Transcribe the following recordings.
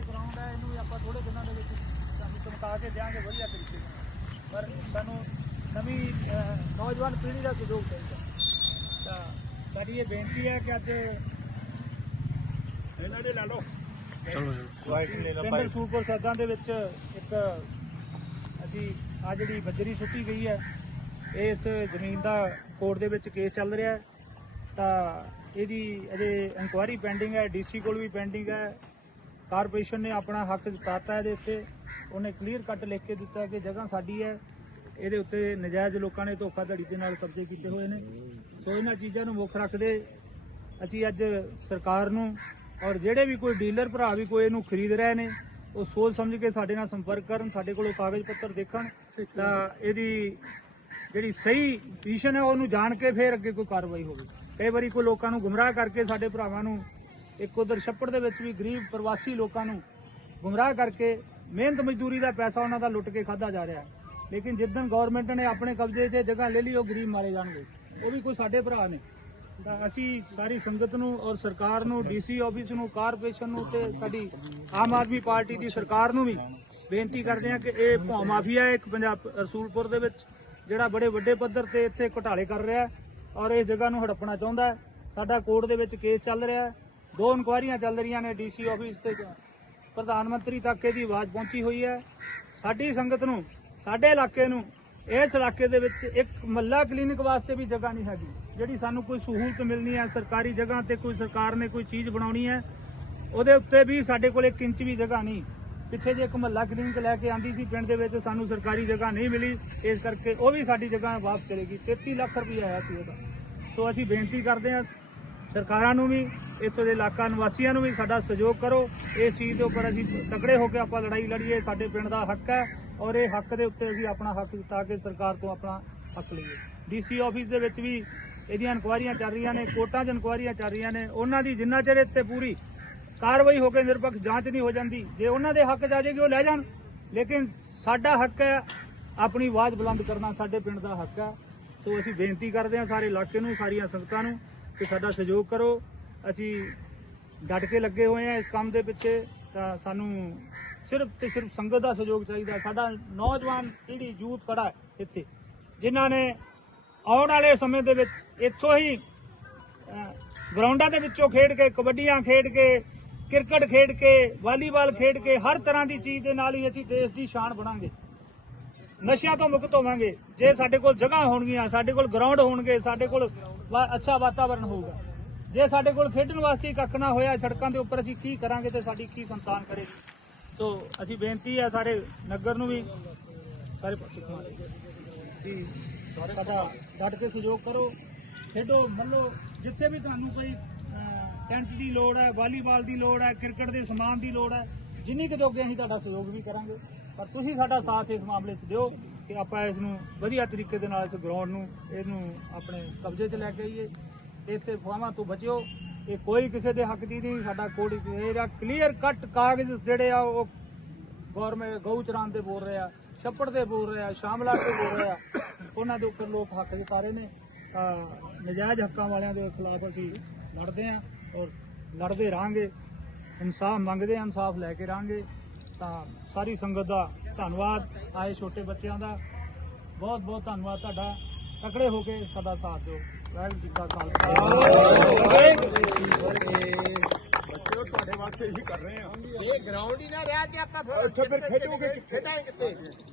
ਗੁਨਾਹ ਸਾਡੀ ਇਹ ਬੇਨਤੀ ਹੈ ਕਿ ਅੱਜ ਲਾ ਲਓ। ਸਰਦਾਂ ਦੇ ਵਿੱਚ ਇੱਕ ਅਸੀਂ ਆ ਜਿਹੜੀ ਬੱਜਰੀ ਸੁੱਟੀ ਗਈ ਹੈ ਇਸ ਜ਼ਮੀਨ ਦਾ ਕੋਰਟ ਦੇ ਵਿੱਚ ਕੇਸ ਚੱਲ ਰਿਹਾ ਤਾਂ ਇਹਦੀ ਅਜੇ ਇਨਕੁਆਇਰੀ ਪੈਂਡਿੰਗ ਹੈ ਡੀਸੀ ਕੋਲ ਵੀ ਪੈਂਡਿੰਗ ਹੈ। ਕਾਰਪੋਰੇਸ਼ਨ ਨੇ ਆਪਣਾ ਹੱਕ ਜਤਾਤਾ ਇਹਦੇ ਉੱਤੇ। ਉਹਨੇ ਕਲੀਅਰ ਕੱਟ ਲਿਖ ਕੇ ਦਿੱਤਾ ਕਿ ਜਗ੍ਹਾ ਸਾਡੀ ਹੈ। ਇਹਦੇ ਉੱਤੇ ਨਜਾਇਜ਼ ਲੋਕਾਂ ਨੇ ਧੋਖਾਧੜੀ ਦੇ ਨਾਲ ਕਬਜ਼ੇ ਕੀਤੇ ਹੋਏ ਨੇ। ਸੋ ਇਹਨਾਂ ਚੀਜ਼ਾਂ ਨੂੰ ਮੁੱਖ ਰੱਖਦੇ ਅਸੀਂ ਅੱਜ ਸਰਕਾਰ ਨੂੰ ਔਰ ਜਿਹੜੇ ਵੀ ਕੋਈ ਡੀਲਰ ਭਰਾ ਵੀ ਕੋਈ ਇਹਨੂੰ ਖਰੀਦ ਰਹੇ ਨੇ ਉਹ ਸੋਚ ਸਮਝ ਕੇ ਸਾਡੇ ਨਾਲ ਸੰਪਰਕ ਕਰਨ ਸਾਡੇ ਕੋਲੋਂ ਕਾਗਜ਼ ਪੱਤਰ ਦੇਖਣ। ਤਾਂ ਇਹਦੀ ਜਿਹੜੀ ਸਹੀ ਪੋਜੀਸ਼ਨ ਹੈ ਉਹਨੂੰ ਜਾਣ ਕੇ ਫਿਰ ਅੱਗੇ ਕੋਈ ਕਾਰਵਾਈ ਹੋਵੇ। ਕਈ ਵਾਰੀ ਕੋਈ ਲੋਕਾਂ ਨੂੰ ਗੁੰਮਰਾਹ ਕਰਕੇ ਸਾਡੇ ਭਰਾਵਾਂ ਨੂੰ ਇੱਕ ਉਧਰ ਛੱਪੜ ਦੇ ਵਿੱਚ ਵੀ ਗਰੀਬ ਪ੍ਰਵਾਸੀ ਲੋਕਾਂ ਨੂੰ ਗੁੰਮਰਾਹ ਕਰਕੇ ਮਿਹਨਤ ਮਜ਼ਦੂਰੀ ਦਾ ਪੈਸਾ ਉਹਨਾਂ ਦਾ ਲੁੱਟ ਕੇ ਖਾਦਾ ਜਾ ਰਿਹਾ ਹੈ। ਲੇਕਿਨ ਜਿੱਦਣ ਗਵਰਨਮੈਂਟ ਨੇ ਆਪਣੇ ਕਬਜ਼ੇ 'ਚ ਜਗ੍ਹਾ ਲੈ ਲਈ, ਉਹ ਗਰੀਬ ਮਾਰੇ ਜਾਣਗੇ। ਉਹ ਵੀ ਕੋਈ ਸਾਡੇ ਭਰਾ ਨੇ। ਤਾਂ ਅਸੀਂ ਸਾਰੀ ਸੰਗਤ ਨੂੰ ਔਰ ਸਰਕਾਰ ਨੂੰ ਡੀਸੀ ਆਫਿਸ ਨੂੰ ਕਾਰਪੋਰੇਸ਼ਨ ਨੂੰ ਤੇ ਸਾਡੀ ਆਮ ਆਦਮੀ ਪਾਰਟੀ ਦੀ ਸਰਕਾਰ ਨੂੰ ਵੀ ਬੇਨਤੀ ਕਰਦੇ ਹਾਂ ਕਿ ਇਹ ਭੌ ਮਾਫੀਆ ਇੱਕ ਪੰਜਾਬ ਰਸੂਲਪੁਰ ਦੇ ਵਿੱਚ। ਜਿਹੜਾ ਬੜੇ ਵੱਡੇ ਪੱਧਰ ਤੇ ਇੱਥੇ ਘੁਟਾਲੇ ਕਰ ਰਿਹਾ ਔਰ ਇਸ ਜਗ੍ਹਾ ਨੂੰ ਹੜੱਪਣਾ ਚਾਹੁੰਦਾ ਹੈ। ਸਾਡਾ ਕੋਰਟ ਦੇ ਵਿੱਚ ਕੇਸ ਚੱਲ ਰਿਹਾ ਦੋ ਇਨਕੁਆਇਰੀਆਂ ਚੱਲ ਰਹੀਆਂ ਨੇ ਡੀਸੀ ਆਫਿਸ ਤੇ। ਪ੍ਰਧਾਨ ਮੰਤਰੀ ਤੱਕ ਇਹਦੀ ਆਵਾਜ਼ ਪਹੁੰਚੀ ਹੋਈ ਹੈ। ਸਾਡੀ ਸੰਗਤ ਨੂੰ, ਸਾਡੇ ਇਲਾਕੇ ਨੂੰ, ਇਸ ਇਲਾਕੇ ਦੇ ਵਿੱਚ ਇੱਕ ਮੱਲਾ ਕਲੀਨਿਕ ਵਾਸਤੇ ਵੀ ਜਗ੍ਹਾ ਨਹੀਂ ਹੈਗੀ, ਜਿਹੜੀ ਸਾਨੂੰ ਕੋਈ ਸਹੂਲਤ ਮਿਲਣੀ ਹੈ, ਸਰਕਾਰੀ ਜਗ੍ਹਾ ਤੇ ਕੋਈ ਸਰਕਾਰ ਨੇ ਕੋਈ ਚੀਜ਼ ਬਣਾਉਣੀ ਹੈ, ਉਹਦੇ ਉੱਤੇ ਵੀ ਸਾਡੇ ਕੋਲ ਇੱਕ ਇੰਚ ਵੀ ਜਗ੍ਹਾ ਨਹੀਂ। ਪਿੱਛੇ ਜੇ ਇੱਕ ਮਹੱਲਾ ਕਲੀਨਿਕ ਲੈ ਕੇ ਆਂਦੀ ਸੀ, ਪਿੰਡ ਦੇ ਵਿੱਚ ਸਾਨੂੰ ਸਰਕਾਰੀ ਜਗ੍ਹਾ ਨਹੀਂ ਮਿਲੀ, ਇਸ ਕਰਕੇ ਉਹ ਵੀ ਸਾਡੀ ਜਗ੍ਹਾ ਵਾਪਸ ਚਲੇਗੀ 33 ਲੱਖ ਰੁਪਏ ਆਇਆ ਸੀ ਉਹਦਾ। ਸੋ ਅਸੀਂ ਬੇਨਤੀ ਕਰਦੇ ਹਾਂ, ਸਰਕਾਰਾਂ ਨੂੰ ਵੀ, ਇੱਥੋਂ ਦੇ ਇਲਾਕਾ ਨਿਵਾਸੀਆਂ ਨੂੰ ਵੀ ਸਾਡਾ ਸਹਿਯੋਗ ਕਰੋ। ਇਸ ਚੀਜ਼ ਦੇ ਉੱਪਰ ਅਸੀਂ ਤਕੜੇ ਹੋ ਕੇ ਆਪਾਂ ਲੜਾਈ ਲੜੀਏ, ਸਾਡੇ ਪਿੰਡ ਦਾ ਹੱਕ ਹੈ ਔਰ ਇਹ ਹੱਕ ਦੇ ਉੱਤੇ ਅਸੀਂ ਆਪਣਾ ਹੱਕ ਜਿਤਾ ਕੇ ਸਰਕਾਰ ਤੋਂ ਆਪਣਾ ਹੱਕ ਲਈਏ। ਡੀਸੀ ਆਫਿਸ ਦੇ ਵਿੱਚ ਵੀ ਇਹਦੀਆਂ ਇਨਕੁਆਇਰੀਆਂ ਚੱਲ ਰਹੀਆਂ ਨੇ, ਕੋਰਟਾਂ 'ਚ ਇਨਕੁਆਇਰੀਆਂ ਚੱਲ ਰਹੀਆਂ ਨੇ। ਉਹਨਾਂ ਦੀ ਜਿੰਨਾ ਚਿਰ ਇੱਥੇ ਪੂਰੀ ਕਾਰਵਾਈ ਹੋ ਕੇ ਨਿਰਪੱਖ ਜਾਂਚ ਨਹੀਂ ਹੋ ਜਾਂਦੀ। ਜੇ ਉਹਨਾਂ ਦੇ ਹੱਕ 'ਚ ਆ ਜਾਏਗੀ, ਉਹ ਲੈ ਜਾਣ। ਲੇਕਿਨ ਸਾਡਾ ਹੱਕ ਹੈ ਆਪਣੀ ਆਵਾਜ਼ ਬੁਲੰਦ ਕਰਨਾ, ਸਾਡੇ ਪਿੰਡ ਦਾ ਹੱਕ ਹੈ। ਸੋ ਅਸੀਂ ਬੇਨਤੀ ਕਰਦੇ ਹਾਂ ਸਾਰੇ ਇਲਾਕੇ ਨੂੰ, ਸਾਰੀਆਂ ਸੰਗਤਾਂ ਨੂੰ ਕਿ ਸਾਡਾ ਸਹਿਯੋਗ ਕਰੋ। ਅਸੀਂ ਡਟ ਕੇ ਲੱਗੇ ਹੋਏ ਹਾਂ ਇਸ ਕੰਮ ਦੇ ਪਿੱਛੇ। ਤਾਂ ਸਾਨੂੰ ਸਿਰਫ ਤੇ ਸਿਰਫ ਸੰਗਤ ਦਾ ਸਹਿਯੋਗ ਚਾਹੀਦਾ। ਸਾਡਾ ਨੌਜਵਾਨ ਪੀੜ੍ਹੀ ਯੂਥ ਖੜਾ ਇੱਥੇ, ਜਿਨ੍ਹਾਂ ਨੇ ਆਉਣ ਵਾਲੇ ਸਮੇਂ ਦੇ ਵਿੱਚ ਇੱਥੋਂ ਹੀ ਗਰਾਊਂਡਾਂ ਦੇ ਵਿੱਚੋਂ ਖੇਡ ਕੇ, ਕਬੱਡੀਆਂ ਖੇਡ ਕੇ ਕ੍ਰਿਕਟ ਖੇਡ ਕੇ, ਵਾਲੀਬਾਲ ਖੇਡ ਕੇ, ਹਰ ਤਰ੍ਹਾਂ ਦੀ ਚੀਜ਼ ਦੇ ਨਾਲ ਹੀ ਅਸੀਂ ਦੇਸ਼ ਦੀ ਸ਼ਾਨ ਬਣਾਂਗੇ। ਨਸ਼ਿਆਂ ਤੋਂ ਮੁਕਤ ਹੋਵਾਂਗੇ। ਜੇ ਸਾਡੇ ਕੋਲ ਜਗ੍ਹਾ ਹੋਣਗੀਆਂ, ਸਾਡੇ ਕੋਲ ਗਰਾਊਂਡ ਹੋਣਗੇ, ਸਾਡੇ ਕੋਲ ਅੱਛਾ ਵਾਤਾਵਰਣ ਹੋਊਗਾ। ਜੇ ਸਾਡੇ ਕੋਲ ਖੇਡਣ ਵਾਸਤੇ ਕੱਖ ਨਾ ਹੋਇਆ, ਸੜਕਾਂ ਦੇ ਉੱਪਰ ਅਸੀਂ ਕੀ ਕਰਾਂਗੇ ਤੇ ਸਾਡੀ ਕੀ ਸੰਤਾਨ ਕਰੇਗੀ? ਸੋ, ਅਸੀਂ ਬੇਨਤੀ ਹੈ ਸਾਰੇ ਨਗਰ ਨੂੰ ਵੀ, ਸਾਰੇ ਪਾਸੇ ਕਿ ਸਾਡਾ ਡਟ ਕੇ ਸਹਿਯੋਗ ਕਰੋ, ਖੇਡੋ, ਮੱਲੋ, ਜਿੱਥੇ ਵੀ ਤੁਹਾਨੂੰ ਕੋਈ ਟੈਂਟ ਦੀ ਲੋੜ ਹੈ, ਵਾਲੀਬਾਲ ਦੀ ਲੋੜ ਹੈ, ਕ੍ਰਿਕਟ ਦੇ ਸਮਾਨ ਦੀ ਲੋੜ ਹੈ। ਜਿੰਨੀ ਕੁ ਜੋਗੇ ਅਸੀਂ ਤੁਹਾਡਾ ਸਹਿਯੋਗ ਵੀ ਕਰਾਂਗੇ, ਪਰ ਤੁਸੀਂ ਸਾਡਾ ਸਾਥ ਇਸ ਮਾਮਲੇ 'ਚ ਦਿਓ ਕਿ ਆਪਾਂ ਇਸ ਨੂੰ ਵਧੀਆ ਤਰੀਕੇ ਦੇ ਨਾਲ ਇਸ ਗਰਾਊਂਡ ਨੂੰ, ਇਹਨੂੰ ਆਪਣੇ ਕਬਜ਼ੇ 'ਚ ਲੈ ਕੇ ਆਈਏ ਇੱਥੇ ਫਾਵਾਂ ਤੋਂ ਬਚਿਓ। ਇਹ ਕੋਈ ਕਿਸੇ ਦੇ ਹੱਕ ਦੀ ਨਹੀਂ, ਸਾਡਾ ਕੋਡ ਇਹਦਾ ਕਲੀਅਰ ਕੱਟ ਕਾਗਜ਼ ਜਿਹੜੇ ਆ, ਉਹ ਗੌਰਮੈਂਟ ਗਊ ਚਰਾਨ ਦੇ ਬੋਲ ਰਹੇ ਆ, ਛੱਪੜ ਦੇ ਬੋਲ ਰਹੇ ਆ ਸ਼ਾਮਲਾ ਦੇ ਬੋਲ ਰਹੇ ਆ, ਉਹਨਾਂ ਦੇ ਉੱਪਰ ਲੋਕ ਹੱਕ ਜਤਾ ਰਹੇ ਨੇ। ਤਾਂ ਨਜਾਇਜ਼ ਹੱਕਾਂ ਵਾਲਿਆਂ ਦੇ ਖਿਲਾਫ ਅਸੀਂ ਲੜਦੇ ਆ ਔਰ ਲੜਦੇ ਰਹਾਂਗੇ ਇਨਸਾਫ ਮੰਗਦੇ ਇਨਸਾਫ ਲੈ ਕੇ ਰਹਾਂਗੇ ਤਾਂ ਸਾਰੀ ਸੰਗਤ ਦਾ ਧੰਨਵਾਦ, ਆਏ ਛੋਟੇ ਬੱਚਿਆਂ ਦਾ। ਬਹੁਤ ਬਹੁਤ ਧੰਨਵਾਦ ਤੁਹਾਡਾ। ਤਕੜੇ ਹੋ ਕੇ ਸਾਡਾ ਸਾਥ ਦਿਓ। ਵਾਹਿਗੁਰੂ ਜੀ ਕਾ ਖਾਲਸਾ। ਤੁਹਾਡੇ ਵਾਸਤੇ ਹੀ ਕਰ ਰਹੇ ਆ। ਇਹ ਗਰਾਊਂਡ ਹੀ ਨਾ ਰਿਹਾ ਤੇ ਆਪਾਂ ਫਿਰ ਇੱਥੇ ਫਿਰ ਖੇਡੋਗੇ ਕਿੱਥੇ? ਕਿੱਥੇ?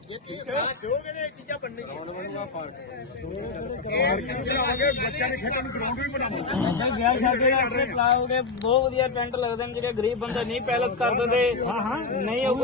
ਜੇ ਤੁਸੀਂ ਸਾਥ ਦਿਓਗੇ ਤੇ ਇਹ ਚੀਜ਼ਾਂ ਬਣਨਗੀਆਂ ਆਗੇ ਬੱਚਿਆਂ ਦੇ ਖੇਡਣ ਨੂੰ ਗਰਾਊਂਡ ਵੀ ਬਣਾਵਾਂਗੇ ਵਿਆਹ ਸ਼ਾਦੀ ਵਾਸਤੇ ਪਲਾਉਗੇ ਬਹੁਤ ਵਧੀਆ ਟੈਂਟ ਲੱਗਦੇ ਨੇ ਜਿਹੜੇ ਗਰੀਬ ਬੰਦੇ ਨਹੀਂ ਪੈਲਸ ਕਰ ਸਕਦੇ ਹਾਂ। ਹਾਂ ਨਹੀਂ ਉਹ